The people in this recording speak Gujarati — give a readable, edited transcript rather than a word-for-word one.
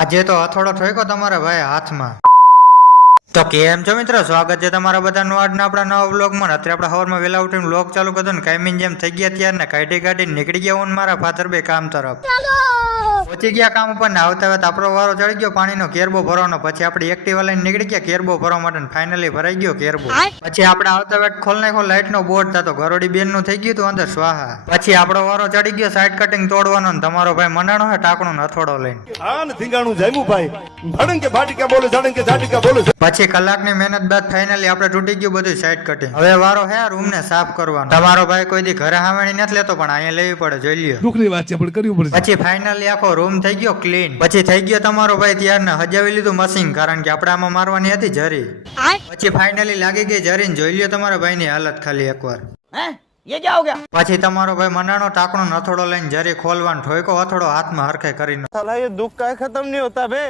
આજે તો હથોડો ઠોક્યો તમારા ભાઈ હાથમાં. તો કેમ છો મિત્રો, સ્વાગત છે તમારા બધાનું આજના આપણા નવા વ્લોગમાં. અત્યારે આપણે સવારમાં વહેલા ઉઠીને વ્લોગ ચાલુ કર્યો ને કાયમીન જેમ થઈ ગયા ત્યાર ને કાઢી કાઢી નીકળી ગયા હું મારા ફાધર બે કામ તરફ. પહોંચી ગયા કામ ઉપર ને આવતા આવતા આપણો વારો ચડી ગયો પાણીનો કેરબો ભરવાનો. પછી આપણે એક્ટિવા લઈને નીકળી ગયા કેરબો ભરવા માટે. ફાઇનલી ભરાઈ ગયો કેરબો. પછી આપણે આવતા વેટ ખોલ નાખો લાઈટ નો બોર્ડ થતો ઘરોડી બેન નું થઈ ગયું હતું અંદર સ્વાહા. પછી આપણો વારો ચડી ગયો સાઈડ કટિંગ તોડવાનો ને તમારો ભાઈ મંડાણો હે ટાકણો નથોડો લઈને. પછી કલાકની મહેનત બાદ ફાઇનલી આપણે તૂટી ગયું બધું સાઈડ કટિંગ. હવે વારો હે રૂમ ને સાફ કરવાનો. તમારો ભાઈ કોઈ દી ઘરે હાવણી નથી લેતો પણ અહીંયા લેવી પડે, જોઈ લ્યો. દુઃખની વાત છે પણ કરવું પડશે. પછી ફાઇનલી આખો રૂમ થઈ ગયો ક્લીન. પછી થઈ ગયો તમારો ભાઈ ત્યાર ને હજાવી લીધું મશીન, કારણ કે આપણે આમાં મારવાની હતી જરી. પછી ફાઇનલી લાગી ગઈ જરી ને જોઈ લ્યો તમારા ભાઈ ની હાલત ખાલી એકવાર. ये क्या हो गया? પછી તમારો ભાઈ મંડાણો ટાકણો નથોડો લઈને જરી ખોલવાનો ઠોયકો હથોડો હાથમાં હરખે કરીને. साला ये दुख का खत्म नहीं होता बे।